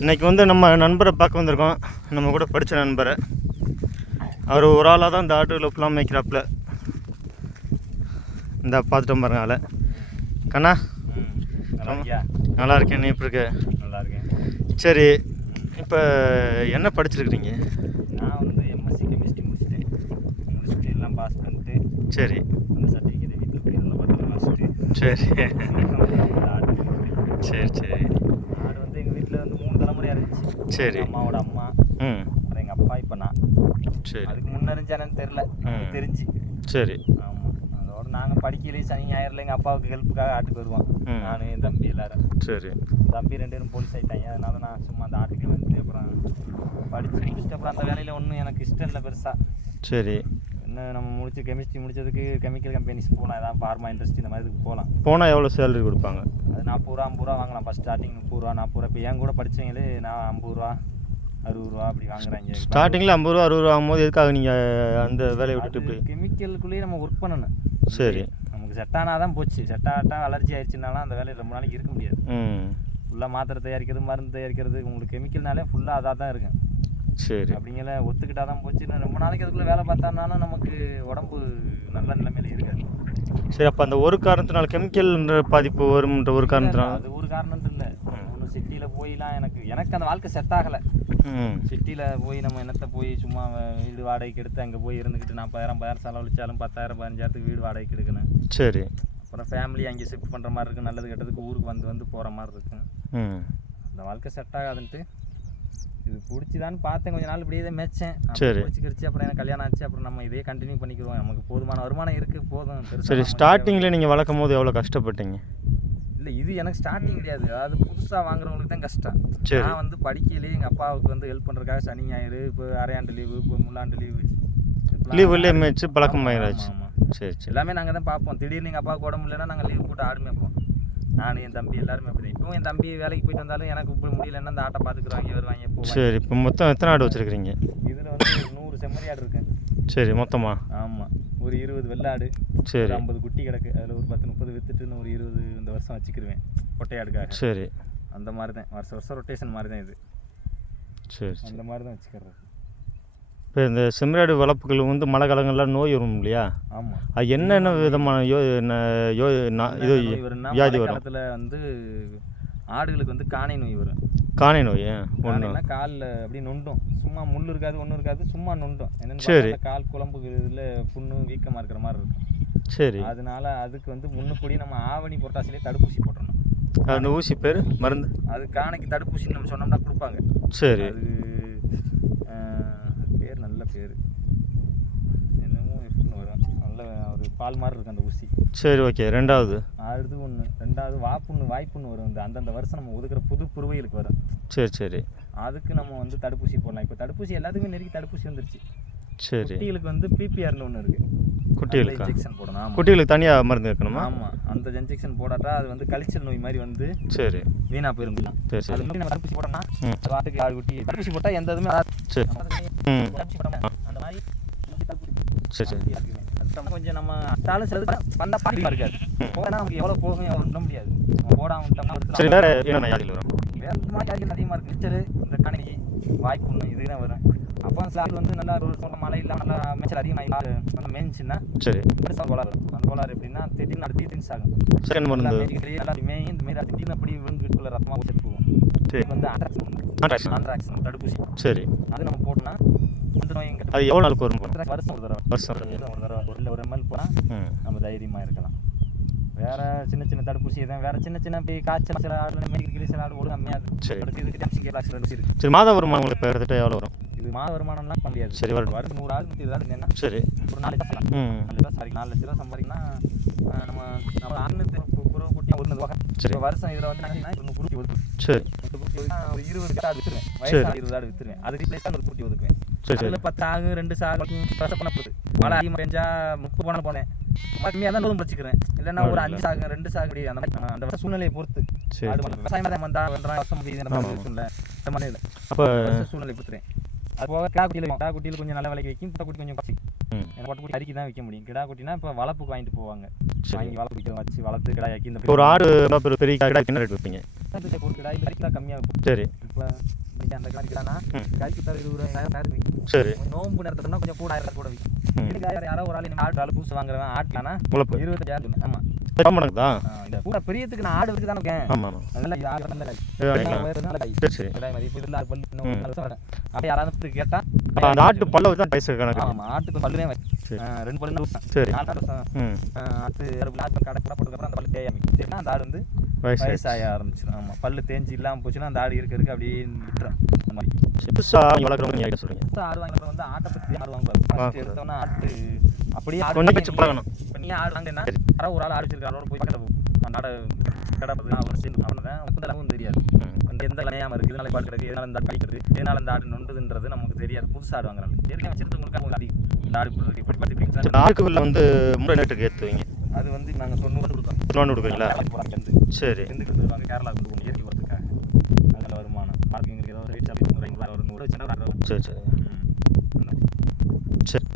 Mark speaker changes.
Speaker 1: இன்னைக்கு வந்து நம்ம நண்பரை பார்க்க வந்திருக்கோம். நம்ம கூட படித்த நண்பரை. அவர் ஒரு ஆளாக தான் இந்த ஆட்டோவில் ஃபுல்லாக மேய்க்கிறாப்புல. இந்த பார்த்துட்டோம் பாருங்க ஆளை. கண்ணா?
Speaker 2: நல்லா
Speaker 1: இருக்கேன். நீ இருக்க?
Speaker 2: நல்லா இருக்கேன்
Speaker 1: சரி இப்போ என்ன படிச்சிருக்கிறீங்க?
Speaker 2: நான் வந்து எம்எஸ்சி கெமிஸ்ட்ரி முடிச்சிட்டேன். முடிச்சுட்டு எல்லாம் பாஸ் பண்ணிட்டு
Speaker 1: சரி.
Speaker 2: அந்த சர்டிஃபிகேட் வீட்டில் போய் வச்சுட்டு
Speaker 1: சரி. சரி சரி
Speaker 2: ஆடு வந்து எங்கள் வீட்டில் வந்து மூணு தலைமுறையாக இருந்துச்சு
Speaker 1: சரி.
Speaker 2: அம்மாவோட அம்மா
Speaker 1: ம்.
Speaker 2: அப்புறம் எங்கள் அப்பா இப்போ நான்.
Speaker 1: சரி.
Speaker 2: அதுக்கு முன்ன இருந்துச்சானு தெரில. தெரிஞ்சு.
Speaker 1: சரி.
Speaker 2: ஆமாம் அதோட நாங்கள் படிக்கலையே சனி ஞாயிறுல எங்கள் அப்பாவுக்கு ஹெல்ப்புக்காக ஆட்டுக்கு வருவோம்.
Speaker 1: ம்.
Speaker 2: நானும் என் தம்பி எல்லாரும்.
Speaker 1: சரி.
Speaker 2: தம்பி ரெண்டு பேரும் போலீஸ் ஆகிட்டாங்க அதனால நான் சும்மா அந்த ஆட்டுக்கு வந்து அப்புறம் படித்து முடிச்சுட்டு அப்புறம் அந்த வேலையில் ஒன்றும் எனக்கு இஷ்டம் இல்லை பெருசாக
Speaker 1: சரி.
Speaker 2: இன்னும் நம்ம முடிச்சு கெமிஸ்ட்ரி முடிச்சதுக்கு கெமிக்கல் கம்பெனிஸ் போகலாம் ஏதாவது ஃபார்மா இண்டஸ்ட்ரி இந்த மாதிரி போகலாம்
Speaker 1: போனால் எவ்வளோ சேலரி கொடுப்பாங்க?
Speaker 2: நாற்பது ரூபா ஐம்பது ரூபா வாங்கலாம். ஃபஸ்ட் ஸ்டார்டிங் முப்பது ரூபா நாற்பது ரூபா. இப்போ என் கூட படிச்சவங்களே நான் ஐம்பது ரூபா அறுபது ரூபா அப்படி வாங்குறாங்க.
Speaker 1: ஸ்டார்டிங்கில் ஐம்பது ரூபா அறுபது ரூபா ஆகும்போது எதுக்காக நீங்கள் அந்த வேலையை விட்டுட்டு இப்படி?
Speaker 2: கெமிக்கலுக்குள்ளேயே நம்ம ஒர்க் பண்ணணும்.
Speaker 1: சரி.
Speaker 2: நமக்கு செட் ஆனால் தான் போச்சு. செட் ஆகிட்டா அலர்ஜி ஆயிடுச்சுனாலும் அந்த வேலையை ரொம்ப நாளைக்கு இருக்க முடியாது. ஃபுல்லாக மாத்திரை தயாரிக்கிறது மருந்து தயாரிக்கிறது உங்களுக்கு கெமிக்கல்னாலே ஃபுல்லாக அதாக தான் இருக்கும்.
Speaker 1: சரி.
Speaker 2: அப்படிங்கிற ஒத்துக்கிட்டா தான் போச்சு ரொம்ப நாளைக்கு அதுக்குள்ளே வேலை பார்த்தானாலும் நமக்கு உடம்பு நல்ல நிலைமையில இருக்காது.
Speaker 1: சரி அப்போ அந்த ஒரு காரணத்தினால கெமிக்கல்ன்ற பாதிப்பு வரும்ன்ற ஒரு காரணத்தினால?
Speaker 2: அது ஒரு காரணம் இல்லை. ஒன்றும் சிட்டியில் போய்லாம் எனக்கு எனக்கு அந்த வாழ்க்கை செட் ஆகலை. சிட்டியில் போய் நம்ம என்னத்தை போய் சும்மா வீடு வாடகைக்கு எடுத்து அங்கே போய் இருந்துக்கிட்டு நாற்பதாயிரம் பதாயிரம் செலவழிச்சாலும் பத்தாயிரம் பதினஞ்சாயிரத்துக்கு வீடு வாடகைக்கு எடுக்கணும்.
Speaker 1: சரி.
Speaker 2: அப்புறம் ஃபேமிலி அங்கே ஷிஃப்ட் பண்ணுற மாதிரி இருக்குது நல்லது கெட்டதுக்கு ஊருக்கு வந்து வந்து போகிற மாதிரி இருக்கு.
Speaker 1: ம்.
Speaker 2: அந்த வாழ்க்கை செட் ஆகாதுன்ட்டு இது பிடிச்சிதான்னு பார்த்தேன். கொஞ்ச நாள் இப்படியே தான் மேய்ச்சேன்.
Speaker 1: சரி.
Speaker 2: பிடிச்சிக்கிருச்சு அப்புறம் எனக்கு கல்யாணம் ஆச்சு. அப்புறம் நம்ம இதே கண்டினியூ பண்ணிக்கிறோம் நமக்கு போதுமான வருமானம் இருக்குது போதும்.
Speaker 1: சரி ஸ்டார்டிங்கில் நீங்கள் வளர்க்கும் போது எவ்வளோ கஷ்டப்பட்டீங்க?
Speaker 2: இல்லை இது எனக்கு ஸ்டார்டிங் கிடையாது. அதாவது புதுசாக வாங்குறவங்களுக்கு தான் கஷ்டம். நான் வந்து படிக்கையிலேயே எங்கள் அப்பாவுக்கு வந்து ஹெல்ப் பண்ணுறதுக்காக சனி ஞாயிறு இப்போ அரையாண்டு லீவு இப்போ முள்ளாண்டு லீவு
Speaker 1: லீவுலேயே மேய்ச்சி பழக்கமாயிராச்சு.
Speaker 2: ஆமாம்
Speaker 1: சரி சரி.
Speaker 2: எல்லாமே நாங்கள் தான் பார்ப்போம். திடீர்னு எங்கள் அப்பாவுக்கு உடம்பு இல்லைன்னா நாங்கள் லீவ் போட்டு ஆடு மேய்ப்போம். நான் என் தம்பி எல்லாருமே அப்படி இப்பவும் என் தம்பி வேலைக்கு போயிட்டு வந்தாலும் எனக்கு இப்போ முடியலன்னா அந்த ஆட்டை பார்த்துக்குறாங்க வருவாங்க போவாங்க.
Speaker 1: சரி இப்போ மொத்தம் எத்தனை ஆடு வச்சுருக்கிறீங்க?
Speaker 2: இதில் வந்து நூறு செம்மறி ஆடு இருக்கு.
Speaker 1: சரி மொத்தமா?
Speaker 2: ஆமாம் ஒரு இருபது வெள்ளாடு
Speaker 1: சரி.
Speaker 2: ஐம்பது குட்டி கிடக்கு. அதில் ஒரு பத்து முப்பது வித்துட்டு ஒரு இருபது இந்த வருஷம் வச்சுக்கிருவேன் கொட்டையாடுக்காக
Speaker 1: சரி.
Speaker 2: அந்த மாதிரி தான் வருஷம் வருஷம் ரொட்டேஷன் மாதிரி தான் இது.
Speaker 1: சரி சரி.
Speaker 2: அந்த மாதிரி தான் வச்சுக்கிறது.
Speaker 1: இப்போ இந்த செம்மறியாடு வளர்ப்புகள் வந்து மழை காலங்கள்லாம் நோய் வரும் இல்லையா?
Speaker 2: ஆமாம்
Speaker 1: அது என்னென்ன விதமான யோ யோ இது வியாதி வரும்?
Speaker 2: காலத்தில் வந்து ஆடுகளுக்கு வந்து காணை நோய் வரும்.
Speaker 1: காணை நோய் ஒன்று
Speaker 2: காலில் அப்படி நொண்டும். சும்மா முள் இருக்காது ஒன்றும் இருக்காது சும்மா நொண்டும். என்னன்னு
Speaker 1: சரி.
Speaker 2: கால் குழம்பு இதில் புண்ணு வீக்கமாக இருக்கிற மாதிரி இருக்கும்.
Speaker 1: சரி.
Speaker 2: அதனால அதுக்கு வந்து முன்னுக்கூடி நம்ம ஆவணி புரட்டாசிலே தடுப்பூசி போட்டுறணும்.
Speaker 1: அந்த ஊசி பேர்? மருந்து.
Speaker 2: அது காணைக்கு தடுப்பூசி நம்ம சொன்னோம்னா கொடுப்பாங்க.
Speaker 1: சரி.
Speaker 2: அது பேர். என்னமோ இருக்குன்னு வரும் நல்ல ஒரு பால் மாதிரி இருக்கும் அந்த ஊசி.
Speaker 1: சரி ஓகே. ரெண்டாவது.
Speaker 2: அது ஒன்று ரெண்டாவது வாப்புண்ணு வாய்ப்புண்ணு வரும். இந்த அந்தந்த வருஷம் நம்ம ஒதுக்குற புது புருவைகளுக்கு வரும்.
Speaker 1: சரி சரி.
Speaker 2: அதுக்கு நம்ம வந்து தடுப்பூசி போடலாம். இப்போ தடுப்பூசி எல்லாத்துக்குமே நெருக்கி தடுப்பூசி வந்துருச்சு.
Speaker 1: சரி.
Speaker 2: குட்டிகளுக்கு வந்து பிபிஆர்னு ஒன்று இருக்கு.
Speaker 1: குட்டிகளுக்கா?
Speaker 2: இன்ஜெக்ஷன் போடணும்
Speaker 1: குட்டிகளுக்கு தனியாக மருந்து வைக்கணுமா
Speaker 2: ஆமாம் அந்த இன்ஜெக்ஷன் போடாட்டா அது வந்து கழிச்சல் நோய் மாதிரி வந்து
Speaker 1: சரி.
Speaker 2: வீணா போயிருந்துலாம்
Speaker 1: சரி
Speaker 2: அது
Speaker 1: சரி
Speaker 2: மாதிரி நம்ம தடுப்பூசி போட்டோம்னா அது வாட்டுக்கு ஆடு குட்டி தடுப்பூசி போட்டால் எந்த இதுவுமே.
Speaker 1: சரி.
Speaker 2: அந்த மாதிரி
Speaker 1: சரி சரி.
Speaker 2: அது கொஞ்சம் நம்ம அட்டாலும் சிலது வந்தால் பாதிப்பாக இருக்காது. போனா நமக்கு எவ்வளோ போகும் எவ்வளோ விட முடியாது. போடாம விட்டோம்னா
Speaker 1: சரி வேறு என்னென்ன வியாதிகள் வரும்?
Speaker 2: வேற மாதிரி அதிகம் அதிகமாக இருக்குது நீச்சல் இந்த கணினி வாய்ப்புண்ணு இதுதான் வரும். அப்போ ஆள் வந்து நல்லா ஒரு சொல்ல மழை இல்லாமல் நல்லா மேய்ச்சல் அதிகமாக நல்லா மேய்ஞ்சுன்னா
Speaker 1: சரி.
Speaker 2: பெருசாக கோளாறு. அந்த கோளாறு எப்படின்னா திடீர்னு அடுத்து திடீர்னு சாகும்
Speaker 1: செகண்ட்
Speaker 2: நல்லா மேயும் இந்த மாரி திடீர்னு அப்படி விழுந்து வீட்டுக்குள்ள ரத்தமாக ஊற்றி போகும்
Speaker 1: சரி
Speaker 2: வந்து ஆண்ட்ராக்ஸ். ஆண்ட்ராக்ஸ் தடுப்பூசி.
Speaker 1: சரி.
Speaker 2: அது நம்ம போட்டோம்னா
Speaker 1: அது எவ்வளோ நாளுக்கு வரும்
Speaker 2: வருஷம் ஒரு தடவை.
Speaker 1: வருஷம்
Speaker 2: ஒரு தடவை. ஒரு ஒரு எம்எல் போனால் நம்ம தைரியமாக இருக்கலாம். வேற சின்ன சின்ன தடுப்பூசி தான் வேற சின்ன சின்ன இப்படி காய்ச்சல் சில ஆடு மெடிக்கல் சில ஆடு ஒழுங்கு
Speaker 1: சரி.
Speaker 2: ரெண்டு இருக்கு.
Speaker 1: சரி மாத வருமானம் உங்களுக்கு கிட்டத்தட்ட எவ்வளோ வரும்?
Speaker 2: இது மாத வருமானம்லாம் பண்ண முடியாது.
Speaker 1: சரி, வரட்டும்.
Speaker 2: வருஷம் நூறு ஆள் நூற்றி இருபது ஆள் என்ன?
Speaker 1: சரி.
Speaker 2: ஒரு நாலு லட்சம் நாலு லட்சம் சாரி நாலு லட்ச ரூபா சம்பாதிக்கனா நம்ம நம்ம ஆண்ணுக்கு குறவு குட்டி ஒரு ரூபா
Speaker 1: சரி.
Speaker 2: இப்போ வருஷம் இதில் வந்து நூறு குட்டி ஒதுக்கு
Speaker 1: சரி.
Speaker 2: நூறு குட்டி ஒரு இருபது ஆடு விற்றுருவேன் வயசு இருபது ஆடு விற்றுருவேன் அது ரீப்ளேஸ் ஒரு குட்டி ஒதுக்குவேன். அதில் பத்து ஆகு ரெண்டு சாகு பிரசவ பண்ண போகுது. மழை அதிகமாக பெஞ்சா முப்பது போனால் போனேன். கம்மியாக தான் நூறு வச்சுக்கிறேன் இல்லைன்னா ஒரு அஞ்சு சாகு ரெண்டு சாகு அப்படி அந்த மாதிரி அந்த வருஷ சூழ்நிலையை பொறுத்து. விவசாயம் தான் வந்தா ரெண்டரை வருஷம் முடியுது இந்த மாதிரி. இருக்கும்ல இந்த மாதிரி இல்லை. சூழ்நிலை பொறுத்துறேன் அது போக கிடா குட்டியில் கிடா குட்டியில் கொஞ்சம் நல்ல விலைக்கு விற்கும் குட்டி கொஞ்சம் பசி. எனக்கு பொட்டை குட்டி அரிக்கி தான் விற்க முடியும். கிடா குட்டினா இப்போ வளர்ப்புக்கு வாங்கிட்டு போவாங்க. வாங்கி வளர்ப்பு வச்சு வளர்த்து கிடாயாக்கி இந்த
Speaker 1: ஒரு ஆடு பெரிய கடை என்ன ரேட் வைப்பீங்க?
Speaker 2: ஒரு கிடா கம்மியாக இருக்கும்.
Speaker 1: சரி.
Speaker 2: இப்போ அந்த கிடா கிடானா. கறிக்கு இருபது விற்கும்
Speaker 1: சரி.
Speaker 2: கொஞ்சம் நோம்பு நேரத்துலனா கொஞ்சம் கூட ஆயிரம் கூட விற்கும் யாரோ- ஒரு ஆள் நீங்க ஆடு ஆள் புதுசு வாங்குறவன் ஆட்டுலானா
Speaker 1: முளைப்பு
Speaker 2: இருபத்தஞ்சாயிரம் சொன்னேன். பெரியத்துக்கு நான் ஆடு வச்சு தானே இருக்கேன்
Speaker 1: ஆமாம் ஆமாம்
Speaker 2: இது ஆடு நல்ல
Speaker 1: சரி சரி.
Speaker 2: யாராவது
Speaker 1: அந்த ஆட்டு பல்ல வச்சு தான் பைசா கணக்கு.
Speaker 2: ஆமா ஆட்டுக்கு பல்லுனே வை
Speaker 1: சரி.
Speaker 2: ஆ, ரெண்டு பல்லு
Speaker 1: சரி.
Speaker 2: அடுத்து நாட்டு கடை போட்டதுக்கப்புறம் அந்த பல்லு தேய ஆரம்பிக்கும். அந்த ஆடு வந்து
Speaker 1: வயசு
Speaker 2: வயசாக ஆரம்பிச்சிடும் ஆமா பல்லு தேஞ்சு இல்லாமல் போச்சுன்னா அந்த ஆடு இருக்க இருக்க அப்படியே விட்டுரும். அந்த மாதிரி.
Speaker 1: புதுசாக வளர்க்குறவங்க சொல்கிறீங்க
Speaker 2: ஆடு வாங்குறப்ப வந்து ஆட்டை பற்றி ஆடு வாங்குவாங்க? எடுத்தோன்னா ஆட்டு அப்படியே ஆடு நீ ஆடு வாங்கினா யாரோ ஒரு ஆள் ஆளோட போய் பக்கத்தில் ஆடை கடை பார்த்து அவன் சேர்ந்து அவனை தான் வந்து அளவும் தெரியாது. எந்த கலையாம இருக்கு? இதனால பாட்டு கிடக்கு எதனால இந்த ஆடு கழிக்கிறது எதனால இந்த ஆடு நொண்டுதுன்றது நமக்கு தெரியாது. புதுசா ஆடு வாங்குறாங்க. ஏற்கனவே வச்சிருந்தவங்களுக்கு அவங்க அதிகம் இந்த ஆடு கொடுக்குறது இப்படி பார்த்து
Speaker 1: உள்ள வந்து முறை நேட்டுக்கு ஏற்றுவீங்க
Speaker 2: அது வந்து நாங்கள் தொண்ணூறு கொடுத்தோம்.
Speaker 1: லோன் கொடுக்குறீங்களா? சரி.
Speaker 2: எந்த கொடுத்துருவாங்க கேரளா கொண்டு போகணும். இயற்கை வரதுக்காக அதில் வருமானம். பார்க்கிங் ஏதோ ரேட் ஒரு ஐநூறு ஒரு நூறு அறுபது
Speaker 1: சரி சரி. சரி.